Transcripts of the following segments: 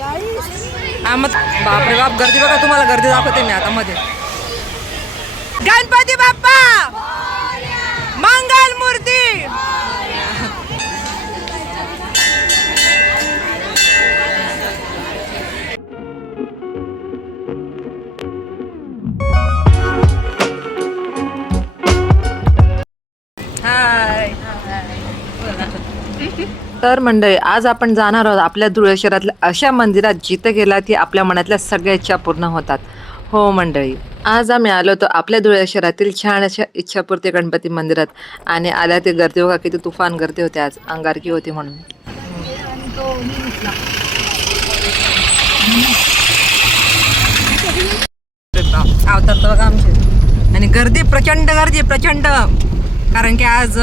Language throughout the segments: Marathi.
हा मग बापरे बाप गर्दी बघा तुम्हाला गर्दी दाखवते मी आता मध्ये. गणपती बाप्पा! तर मंडळी आज आपण जाणार आहोत आपल्या धुळे शहरातल्या अशा मंदिरात जिथं गेला की आपल्या मनातल्या सगळ्या इच्छा पूर्ण होतात. हो मंडळी आज आम्ही आलो होतो आपल्या धुळे शहरातील छान अशा इच्छापूर्ती गणपती मंदिरात आणि आल्या ते गर्दी बघा किती तुफान गर्दी होते आज अंगारकी होती म्हणून. अवतार बघा आमचे. आणि गर्दी प्रचंड गर्दी प्रचंड. कारण की आज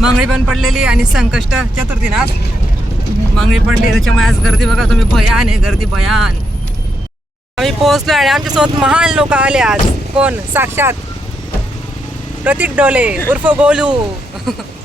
अ, मंगळी पण पडलेली आणि संकष्ट चतुर्थी ना आज मंगळी पडली. त्याच्यामुळे आज गर्दी बघा तुम्ही भयान आहे गर्दी भयान. आम्ही पोहोचलो आणि आमच्यासोबत महान लोक आले आज. कोण? साक्षात प्रतीक डोले उर्फ गोलू.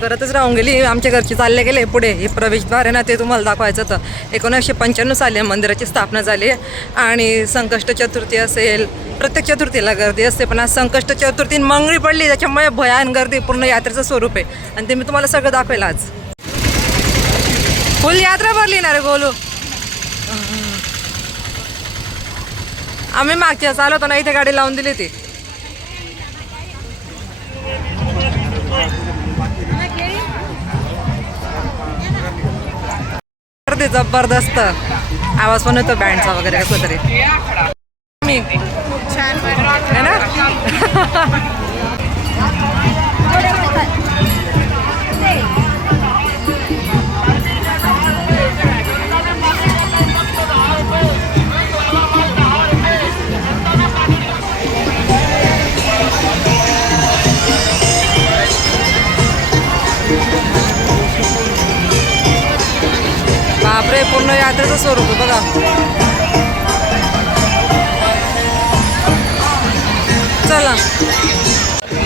करतच राहून गेली. आमच्या घरचे चालले गेले पुढे. हे प्रवेशद्वार आहे ना ते तुम्हाला दाखवायचं होतं. एकोणीसशे पंच्याण्णव साली मंदिराची स्थापना झाली. आणि संकष्ट चतुर्थी असेल प्रत्येक चतुर्थीला गर्दी असते पण आज संकष्ट चतुर्थी मंगळी पडली त्याच्यामुळे भयान गर्दी पूर्ण यात्रेचं स्वरूप आहे. आणि ते मी तुम्हाला सगळं दाखवेल आज. फुल यात्रा भरली ना रे गोलू. आम्ही मागच्या चालवतो होतो ना इथे गाडी लावून दिली ती गर्दी जबरदस्त आवाज पण येतो बँडचा वगैरे कसं तरी. है ना? यात्रेचं स्वरूप आहे बघा. चला.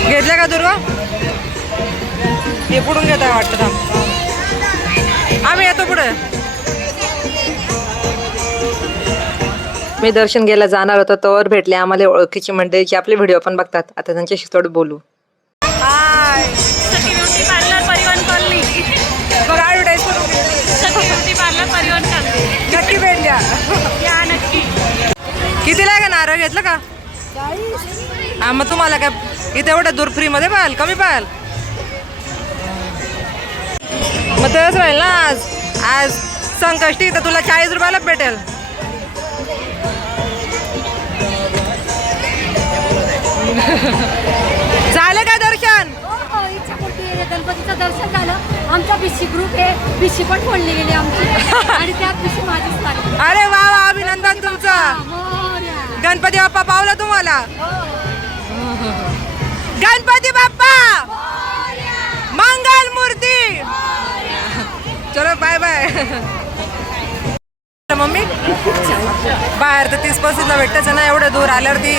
घेतल्या का दुर्गा? हे पुढून घेत आहे वाटतं. आम्ही येतो पुढे. मी दर्शन घ्यायला जाणार होतो तोवर भेटले आम्हाला ओळखीची मंडळी जी आपले व्हिडिओ पण बघतात. आता त्यांच्याशी थोडं बोलू. हाय. कितीला आहे का नारळ घेतलं का? हा मग तुम्हाला काय इथे एवढं दूर फ्रीमध्ये पाहाल? कमी पाहाल? मग तसंच राहील ना आज. आज संकष्टी तर तुला चाळीस रुपयाला भेटेल. झालं का दर्शन? हो, आहे. गणपतीचं दर्शन झालं. आमचा बिशी ग्रुप आहे. बिशी पण फोडली गेली आमची. आणि बिशी माझीच लागली अरे वा वा अभिनंदन तुमचं. गणपती बाप्पा पावला तुम्हाला. गणपती बाप्पा! मंगल मूर्ती! चलो बाय बाय मम्मी. बाहेर तर तीस पस्तीसला भेटतच ना एवढं दूर आल्यावरती.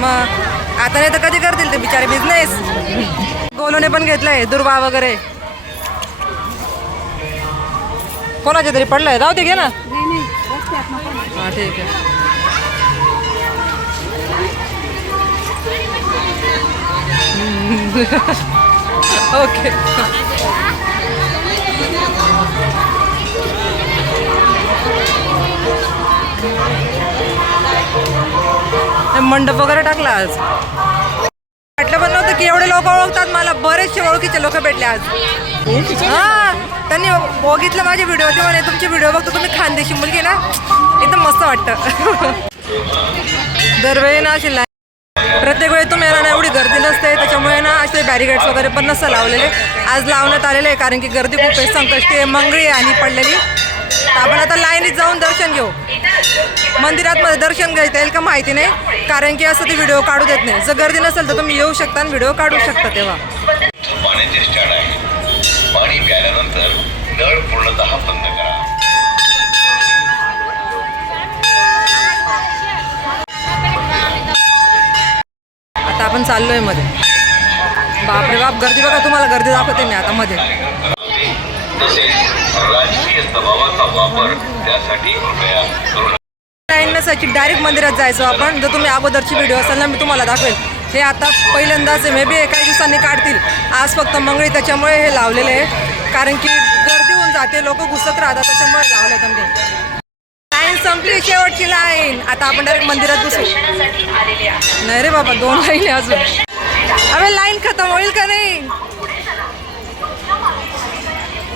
मग आता नाही तर कधी करतील ते बिचारे बिझनेस गोलूने पण घेतलंय दुर्वा वगैरे. कोणाच्या तरी पडलंय? जाऊ दे घे ना. ठीक आहे. ओके मंडप वगैरे टाकला आज. वाटलं पण नव्हतं की एवढे लोक ओळखतात मला. बरेचसे ओळखीचे लोक भेटले आज. हा त्यांनी बघितलं माझे व्हिडिओ ते म्हणे तुमचे व्हिडिओ बघतो तुम्ही खानदेशी मुलगी ना? एकदम मस्त वाटतं. दरवेळी ना अशी प्रत्येक वेळी तुम्ही गर्दी नसते त्याच्यामुळे ना असे बॅरिगेड्स वगैरे पण नसतं लावलेले. आज लावण्यात आलेले आहे कारण की गर्दी खूप आहे संकष्टी आहे मंगळी आहे आणि पडलेली. आपण आता लाईनीत जाऊन दर्शन घेऊ. मंदिरात मध्ये दर्शन घ्यायचं येईल का माहिती नाही कारण की असं ते व्हिडिओ काढू देत नाही. जर गर्दी नसेल तर तुम्ही येऊ शकता आणि व्हिडिओ काढू शकता तेव्हा. पाण्याचे स्टँड आहे पाणी प्यायल्यानंतर नळ पूर्णतः बंद करा. आता आपण चाललोयमध्ये. बापरे बाप गर्दी बघा तुम्हाला गर्दी दाखवते मी आता मध्ये. नसायची डायरेक्ट मंदिरात जायचो आपण. जर तुम्ही अगोदरची व्हिडिओ असेल ना मी तुम्हाला दाखवेल. हे आता पहिल्यांदाच मे बी काही दिवसांनी काढतील. आज फक्त मंगळी त्याच्यामुळे हे लावलेले आहे. कारण की गर्दी होऊन जाते लोक घुसत राहतात त्याच्यामुळे लावले त्यांनी. लाईन संपली शेवटची लाईन. आता आपण डायरेक्ट मंदिरात बसू. नाही रे बाबा दोन लाईन आहे अजून. अरे लाईन खतम होईल का नाही?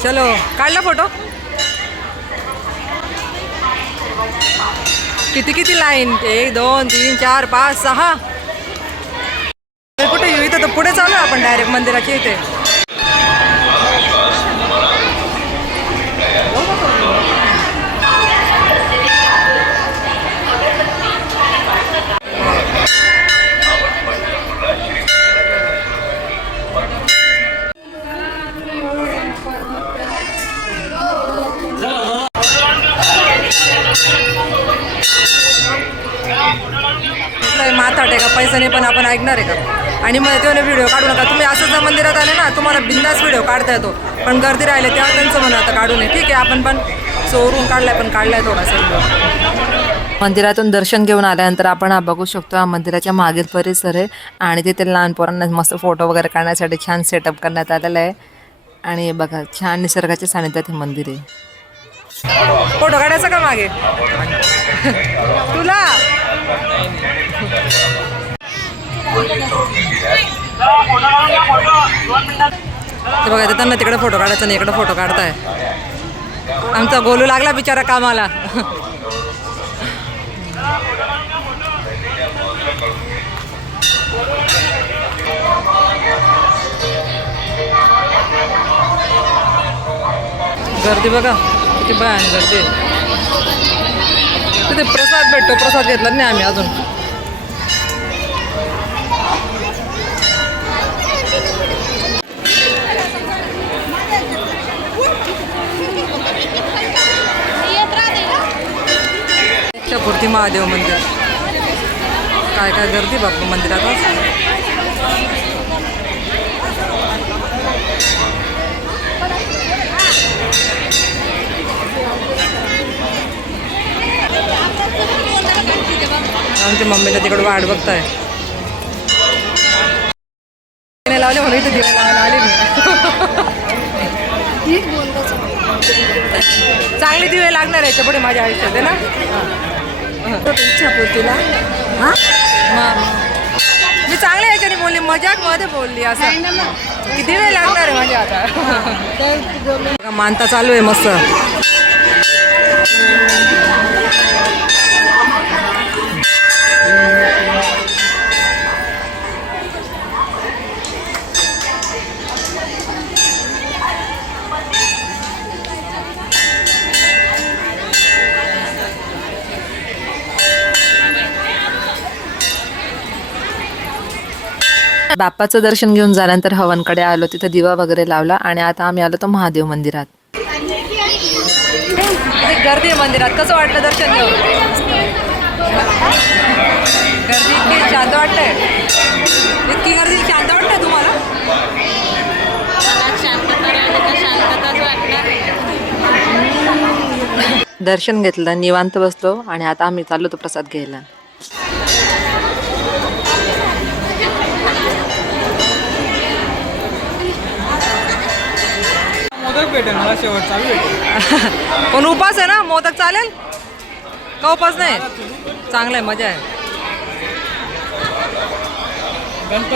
चलो काढला फोटो किती किती लाईन? एक दोन तीन चार पाच सहा. कुठे येऊ? इथं तर पुढे चालू आपण डायरेक्ट मंदिराच्या इथे. नाही पण आपण ऐकणार आहे का? आणि मग तेव्हा व्हिडिओ काढू नका. तुम्ही असं जर मंदिरात आले ना तुम्हाला बिंदास व्हिडिओ काढता येतो. पण गर्दी राहिले तेव्हा त्यांचं म्हणणं आता काढू नये ठीक आहे आपण पण चोरून काढलाय पण काढलाय थोडासा व्हिडिओ मंदिरातून दर्शन घेऊन आल्यानंतर आपण हा बघू शकतो हा मंदिराच्या मागील परिसर आहे. आणि तिथे लहान पोरांना मस्त फोटो वगैरे काढण्यासाठी छान सेटअप करण्यात आलेलं आहे. आणि हे बघा छान निसर्गाच्या सानिध्यात हे मंदिर आहे. फोटो काढायचा का मागे? तुला? ते बघा त्यांना तिकडे फोटो काढायचा नाही इकडे फोटो काढताय. आमचा गोलू लागला बिचारा कामाला. गर्दी बघा किती भयान गर्दी. तिथे प्रसाद भेटतो प्रसाद घेतला नाही आम्ही अजून. इच्छापूर्ती महादेव मंदिर. काय काय गर्दी बाप्पा मंदिरात. आमच्या मम्मीला तिकडे वाट बघताय. लावले म्हणून इथे लावायला आले मी चांगले दिवे लागणार याच्यापुढे माझ्या आयुष्यात आहे ना? इच्छापूर्तीला मी चांगल्या याच्याने बोलली? मजाकमध्ये बोलली असं. की दिवे लागणार आहे माझ्या आता? मानता चालू आहे मस्त. बाप्पाचं दर्शन घेऊन झाल्यानंतर हवनकडे आलो तिथं दिवा वगैरे लावला आणि आता आम्ही आलो तो महादेव मंदिरात. गर्दी मंदिरात. कसं वाटलं दर्शन घेऊन? गर्दी इतकी शांत वाटतंय. इतकी गर्दी शांत वाटतंय तुम्हाला? दर्शन घेतलं निवांत बसलो आणि आता आम्ही चाललो तो प्रसाद घ्यायला. मोदक भेटेल मला शेवट चालू भेटेल पण उपास आहे ना मोदक चालेल? का उपास नाही? चांगलं आहे मजा आहे.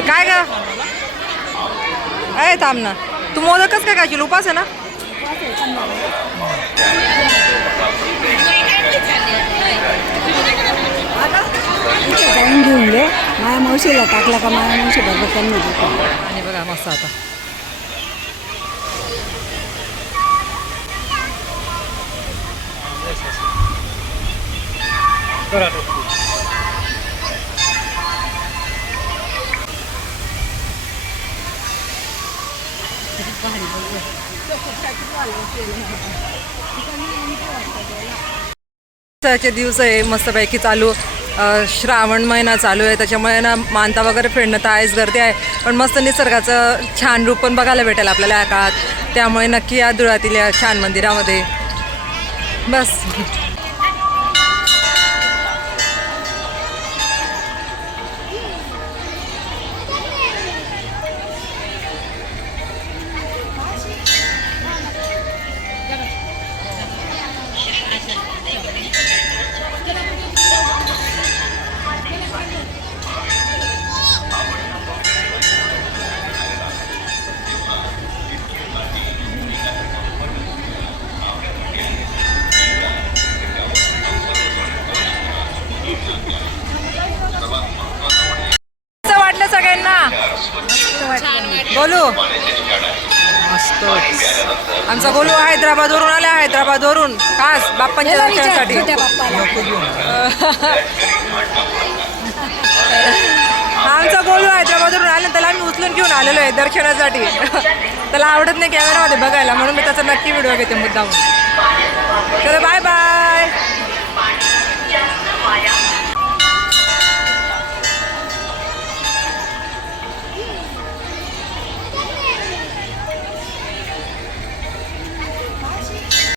काय का आहे थांब ना. तू मोदकच काय खाशील? उपास आहे ना? जाऊन घेऊन घे. माझ्या मावशीला टाकला का माझ्या मावशी बरोबर त्यांनी देतो आणि बघा मस्त आता. करा पावसाळ्याचे दिवस आहे मस्तपैकी चालू. श्रावण महिना चालू आहे त्याच्यामुळे ना मानता वगैरे फिरणं तर आहेच गर्दी आहे. पण मस्त निसर्गाचं छान रूप पण बघायला भेटेल आपल्याला या काळात. त्यामुळे नक्की या धुळातील या छान मंदिरामध्ये. बस. तर आमचा गोलू हैदराबादवरून आला हैदराबादवरून. खास बाप्पांच्या दर्शनासाठी आमचा गोलू हैदराबादवरून आला त्याला आम्ही उचलून घेऊन आलेलो आहे दर्शनासाठी. त्याला आवडत नाही कॅमेरामध्ये बघायला म्हणून मी त्याचा नक्की व्हिडिओ घेते मुद्दामून. चला बाय बाय